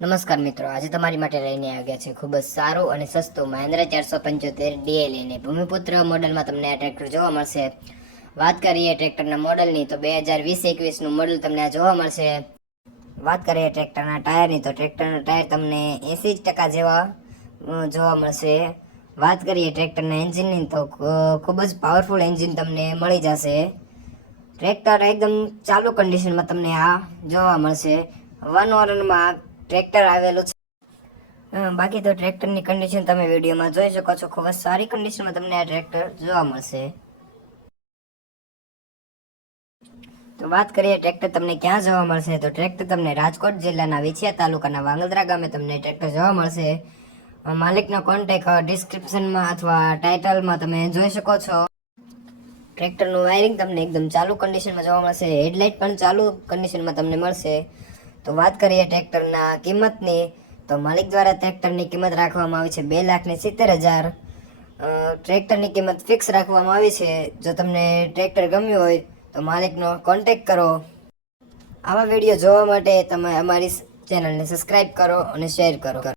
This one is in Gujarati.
નમસ્કાર મિત્રો, આજે તમારી માટે લઈને આવ્યા છે ખૂબ જ સારું અને સસ્તું મહિન્દ્રા 475 ડીઆઈ લઈને ભૂમિપુત્ર મોડલમાં તમને આ ટ્રેક્ટર જોવા મળશે. વાત કરીએ ટ્રેક્ટરના મોડલની તો 2020-21નું મોડલ તમને આ જોવા મળશે. વાત કરીએ ટ્રેક્ટરના ટાયરની તો ટ્રેક્ટરના ટાયર તમને 80% જેવા જોવા મળશે. વાત કરીએ ટ્રેક્ટરના એન્જિનની તો ખૂબ જ પાવરફુલ એન્જિન તમને મળી જશે. ટ્રેક્ટર એકદમ ચાલુ કન્ડિશનમાં તમને આ જોવા મળશે. 1 ઓનરમાં ટ્રેક્ટર આવેલું છે. બાકી તો ટ્રેક્ટરની કન્ડિશન તમે વિડીયોમાં જોઈ શકો છો. ખૂબ જ સારી કન્ડિશનમાં તમને આ ટ્રેક્ટર જોવા મળશે. તો વાત કરીએ ટ્રેક્ટર તમને ક્યાં જોવા મળશે તો ટ્રેક્ટર તમને રાજકોટ જિલ્લાના વિછિયા તાલુકાના વાંગલદ્રા ગામે તમને ટ્રેક્ટર જોવા મળશે. માલિકનો કોન્ટેક ડિસ્ક્રિપ્શનમાં અથવા ટાઇટલમાં તમે જોઈ શકો છો. ટ્રેક્ટરનું વાયરિંગ તમને એકદમ ચાલુ કન્ડિશનમાં જોવા મળશે. હેડલાઇટ પણ ચાલુ કન્ડિશનમાં તમને મળશે. તો વાત કરીએ ટ્રેક્ટરના કિંમતની તો માલિક દ્વારા ટ્રેક્ટરની કિંમત રાખવામાં આવી છે 2,70,000. ટ્રેક્ટરની કિંમત ફિક્સ રાખવામાં આવી છે. જો તમને ટ્રેક્ટર ગમ્યું હોય તો માલિકનો કોન્ટેક કરો. આવા વિડીયો જોવા માટે તમે અમારી ચેનલને સબસ્ક્રાઈબ કરો અને શેર કરો.